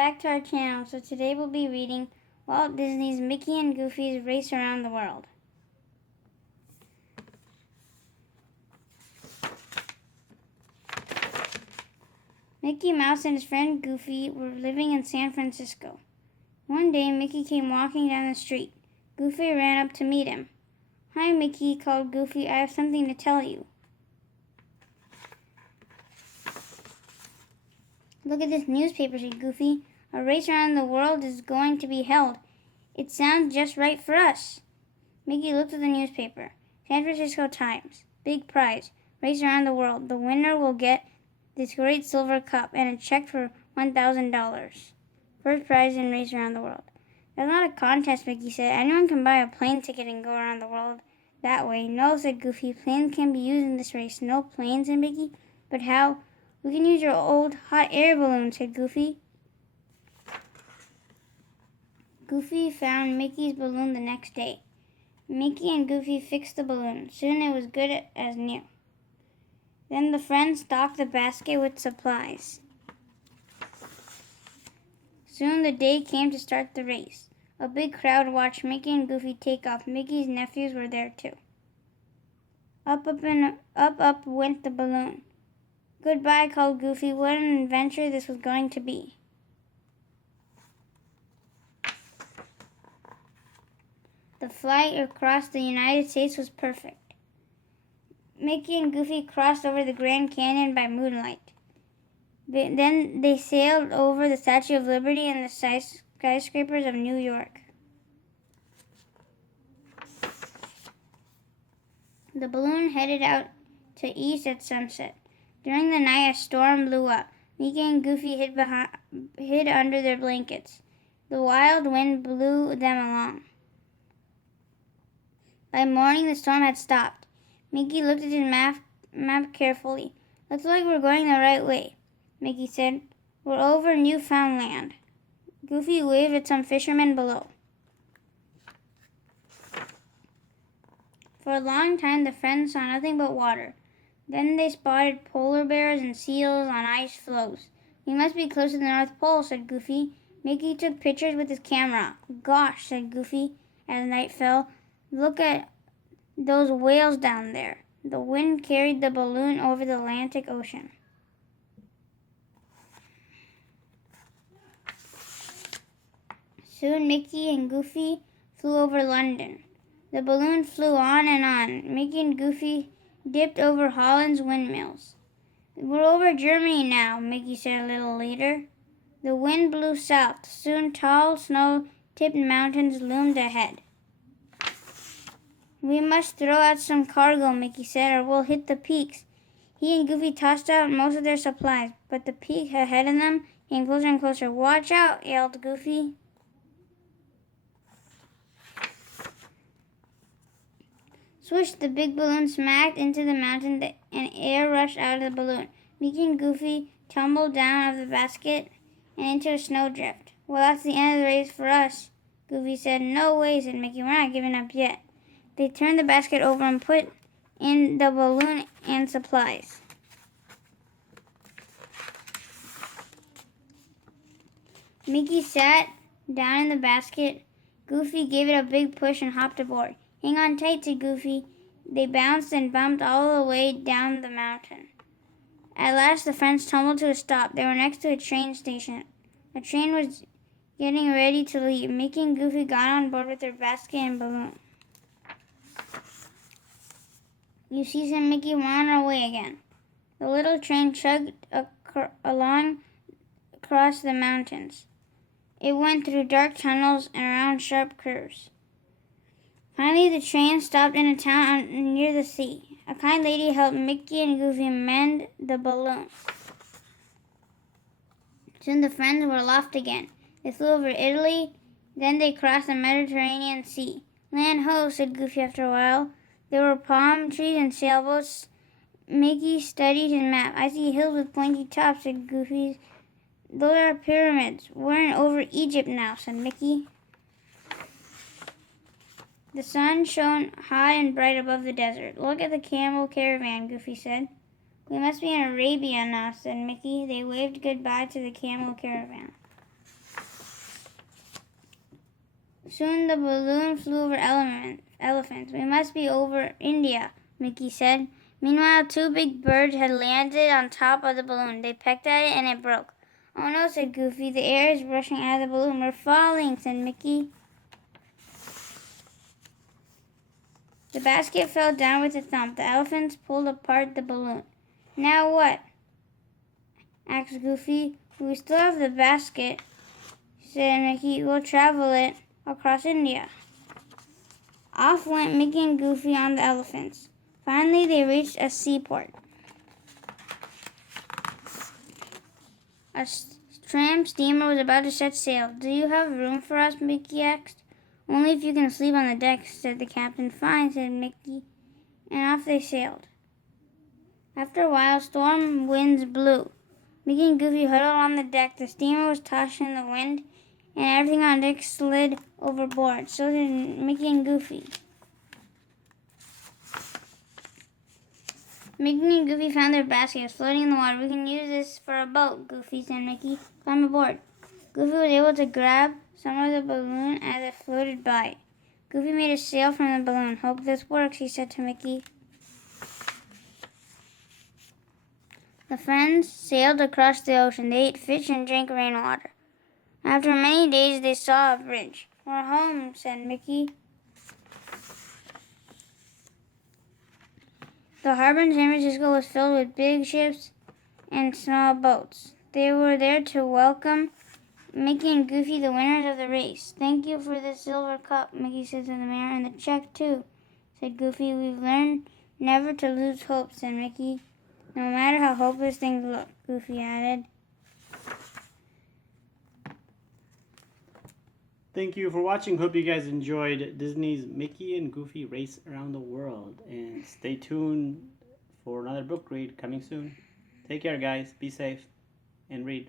back to our channel. So today we'll be reading Walt Disney's Mickey and Goofy's Race Around the World. Mickey Mouse and his friend Goofy were living in San Francisco. One day, Mickey came walking down the street. Goofy ran up to meet him. "Hi, Mickey," called Goofy. "I have something to tell you." "Look at this newspaper," said Goofy. "A race around the world is going to be held. It sounds just right for us." Mickey looked at the newspaper. San Francisco Times. Big prize. Race around the world. The winner will get this great silver cup and a check for $1,000. First prize in Race Around the World. "That's not a contest," Mickey said. "Anyone can buy a plane ticket and go around the world that way." "No," said Goofy. "Planes can be used in this race." "No planes," said Mickey. "But how?" "We can use your old hot air balloon," said Goofy. Goofy found Mickey's balloon the next day. Mickey and Goofy fixed the balloon. Soon it was good as new. Then the friends stocked the basket with supplies. Soon the day came to start the race. A big crowd watched Mickey and Goofy take off. Mickey's nephews were there too. Up went the balloon. "Goodbye," called Goofy. What an adventure this was going to be. The flight across the United States was perfect. Mickey and Goofy crossed over the Grand Canyon by moonlight. Then they sailed over the Statue of Liberty and the skyscrapers of New York. The balloon headed out to east at sunset. During the night, a storm blew up. Mickey and Goofy hid under their blankets. The wild wind blew them along. By morning, the storm had stopped. Mickey looked at his map carefully. "Looks like we're going the right way," Mickey said. "We're over Newfoundland." Goofy waved at some fishermen below. For a long time, the friends saw nothing but water. Then they spotted polar bears and seals on ice floes. "We must be close to the North Pole," said Goofy. Mickey took pictures with his camera. "Gosh," said Goofy as night fell. "Look at those whales down there." The wind carried the balloon over the Atlantic Ocean. Soon Mickey and Goofy flew over London. The balloon flew on and on. Mickey and Goofy dipped over Holland's windmills. "We're over Germany now," Mickey said a little later. The wind blew south. Soon tall snow-tipped mountains loomed ahead. "We must throw out some cargo," Mickey said, "or we'll hit the peaks." He and Goofy tossed out most of their supplies, but the peak ahead of them came closer and closer. "Watch out," yelled Goofy. Swoosh! The big balloon smacked into the mountain and air rushed out of the balloon. Mickey and Goofy tumbled down out of the basket and into a snowdrift. "Well, that's the end of the race for us," Goofy said. "No way," said Mickey. "We're not giving up yet." They turned the basket over and put in the balloon and supplies. Mickey sat down in the basket. Goofy gave it a big push and hopped aboard. "Hang on tight," said Goofy. They bounced and bumped all the way down the mountain. At last the friends tumbled to a stop. They were next to a train station. A train was getting ready to leave. Mickey and Goofy got on board with their basket and balloon. "You see," said Mickey, "we're on our way again." The little train chugged along across the mountains. It went through dark tunnels and around sharp curves. Finally, the train stopped in a town near the sea. A kind lady helped Mickey and Goofy mend the balloon. Soon the friends were aloft again. They flew over Italy, then they crossed the Mediterranean Sea. "Land ho," said Goofy after a while. There were palm trees and sailboats. Mickey studied his map. "I see hills with pointy tops," said Goofy. "Those are pyramids. We're over Egypt now," said Mickey. The sun shone hot and bright above the desert. "Look at the camel caravan," Goofy said. "We must be in Arabia now," said Mickey. They waved goodbye to the camel caravan. Soon the balloon flew over elephants. We must be over India, Mickey said. Meanwhile, two big birds had landed on top of the balloon. They pecked at it and it broke. Oh no, said Goofy. The air is rushing out of the balloon. We're falling, said Mickey. The basket fell down with a thump. The elephants pulled apart the balloon. Now what? Asked Goofy. We still have the basket, said Mickey. We'll travel it across India. Off went Mickey and Goofy on the elephants. Finally, they reached a seaport. A tramp steamer was about to set sail. Do you have room for us? Mickey asked. Only if you can sleep on the deck, said the captain. Fine, said Mickey, and off they sailed. After a while, storm winds blew. Mickey and Goofy huddled on the deck. The steamer was tossing in the wind, and everything on deck slid overboard. So did Mickey and Goofy. Mickey and Goofy found their baskets floating in the water. We can use this for a boat, Goofy said Mickey. Climb aboard. Goofy was able to grab some of the balloon as it floated by. Goofy made a sail from the balloon. Hope this works, he said to Mickey. The friends sailed across the ocean. They ate fish and drank rainwater. After many days, they saw a bridge. We're home, said Mickey. The harbor in San Francisco was filled with big ships and small boats. They were there to welcome Mickey and Goofy, the winners of the race. Thank you for the silver cup, Mickey said to the mayor, and the check, too, said Goofy. We've learned never to lose hope, said Mickey. No matter how hopeless things look, Goofy added. Thank you for watching. Hope you guys enjoyed Disney's Mickey and Goofy Race Around the World. And stay tuned for another book read coming soon. Take care, guys. Be safe and read.